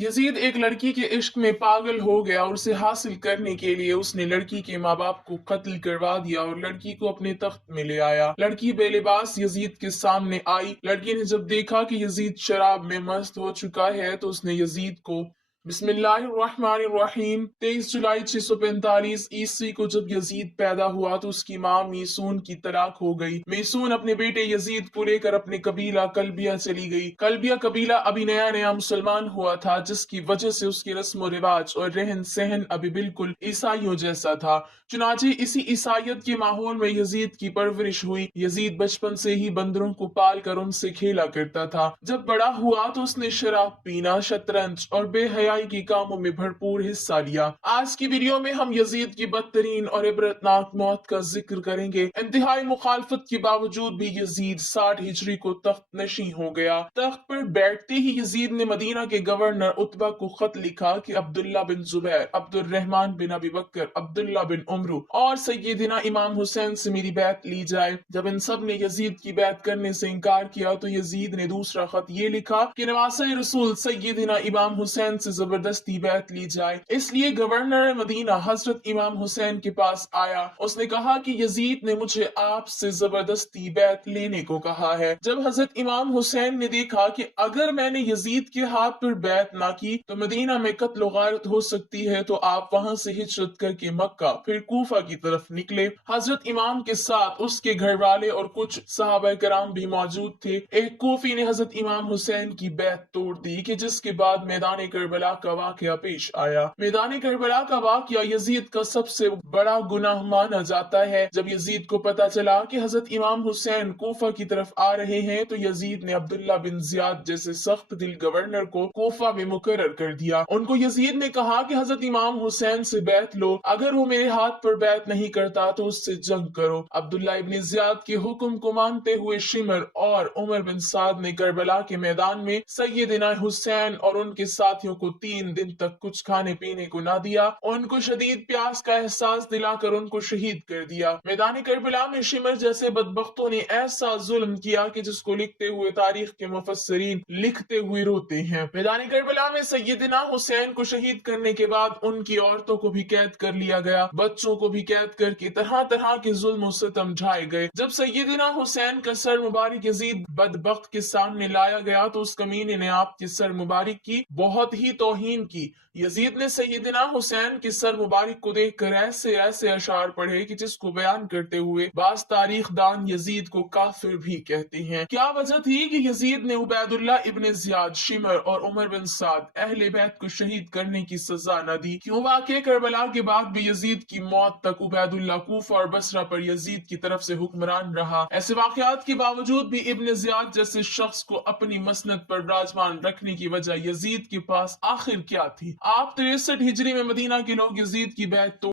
Yazid एक लड़की के इश्क में पागल हो गया और उसे हासिल करने के लिए उसने लड़की के माँ बाप को कत्ल करवा दिया और लड़की को अपने तख्त में ले आया। लड़की बेलिबास यजीद के सामने आई। लड़की ने जब देखा कि यजीद शराब में मस्त हो चुका है तो उसने यजीद को बिस्मिल्लाहिर्रहमानिर्रहीम 23 जुलाई 645 ईस्वी को जब यजीद पैदा हुआ तो उसकी माँ मीसून की तलाक हो गई। मीसून अपने बेटे यजीद को लेकर अपने कबीला कलबिया चली गई। कलबिया कबीला अभी नया नया मुसलमान हुआ था, जिसकी वजह से उसके रस्म रिवाज और रहन सहन अभी बिल्कुल ईसाइयों जैसा था। चुनाचे इसी ईसाइयत के माहौल में यजीद की परवरिश हुई। यजीद बचपन से ही बंदरों को पाल कर उनसे खेला करता था। जब बड़ा हुआ तो उसने शराब पीना, शतरंज और बेहयाई के कामों में भरपूर हिस्सा लिया। आज की वीडियो में हम यजीद की बदतरीन और इबरतनाक मौत का जिक्र करेंगे। इंतहाई मुखालफत के बावजूद भी यजीद 60 हिजरी को तख्त नशी हो गया। तख्त पर बैठते ही यजीद ने मदीना के गवर्नर उत्बा को खत लिखा कि अब्दुल्ला बिन जुबैर, अब्दुर्रहमान बिन अबी बकर, अब्दुल्ला बिन उमरू और सैयदना इमाम हुसैन से मेरी बैत ली जाए। जब इन सब ने यजीद की बैत करने से इनकार किया तो यजीद ने दूसरा खत ये लिखा कि नवासे रसूल सैयदना इमाम हुसैन से जबरदस्ती बैत ली जाए। इसलिए गवर्नर मदीना हजरत इमाम हुसैन के पास आया। उसने कहा कि यजीद ने मुझे आपसे जबरदस्ती बैत लेने को कहा है। जब हजरत इमाम हुसैन ने देखा कि अगर मैंने यजीद के हाथ पर बैत ना की तो मदीना में कत्ल गारत हो सकती है, तो आप वहां से हिजरत करके मक्का फिर कूफा की तरफ निकले। हजरत इमाम के साथ उसके घर वाले और कुछ सहाबा कराम भी मौजूद थे। एक कूफी ने हजरत इमाम हुसैन की बैत तोड़ दी कि जिसके बाद मैदान करबला का वाकया पेश आया। मैदान करबला का वाकया यजीद का सबसे बड़ा गुनाह माना जाता है। जब यजीद को पता चला कि हजरत इमाम हुसैन कूफा की तरफ आ रहे हैं तो यजीद ने अब्दुल्ला बिन जियाद जैसे सख्त दिल गवर्नर को कूफा में मुकर्रर कर दिया। उनको यजीद ने कहा कि हजरत इमाम हुसैन से बैत लो, अगर वो मेरे हाथ पर बैत नहीं करता तो उससे जंग करो। अब्दुल्ला इब्न जियाद के हुक्म को मानते हुए शिमर और उमर बिन साद ने करबला के मैदान में सैयदना हुसैन और उनके साथियों को 3 दिन तक कुछ खाने पीने को ना दिया। उनको शदीद प्यास का एहसास दिलाकर उनको शहीद कर दिया। मैदान करबला में शिमर जैसे बदबख्तों ने ऐसा जुल्म किया कि जिसको लिखते हुए तारीख के मुफस्सिरीन लिखते हुए रोते हैं। मैदान करबला में सैयदना हुसैन को शहीद करने के बाद उनकी औरतों को भी कैद कर लिया गया, बच्चों को भी कैद करके तरह तरह के जुल्म और सितम ढाए गए। जब सैयदना हुसैन का सर मुबारक यजीद बदबख्त के सामने लाया गया तो उस कमीने ने आपके सर मुबारक की बहुत ही तौहीन की। यजीद ने सैयदना हुसैन के सर मुबारक को देखकर ऐसे ऐसे अशार पढ़े कि जिसको बयान करते हुए बास तारीख दान यजीद को काफिर भी कहते हैं। क्या वजह थी कि यजीद ने उबैदुल्ला इब्न जियाद, शिमर और उमर बिन साद अहले बैत को शहीद करने की सजा न दी? क्यों वाकये करबला के बाद भी यजीद की मौत तक उबैदुल्ला कूफा और बसरा पर यजीद की तरफ से हुक्मरान रहा? ऐसे वाकयात के बावजूद भी इब्न जियाद जैसे शख्स को अपनी मसनद पर विराजमान रखने की वजह यजीद के पास आखिर क्या थी? आप 63 हिजरी में मदीना के लोग यजीद की बैत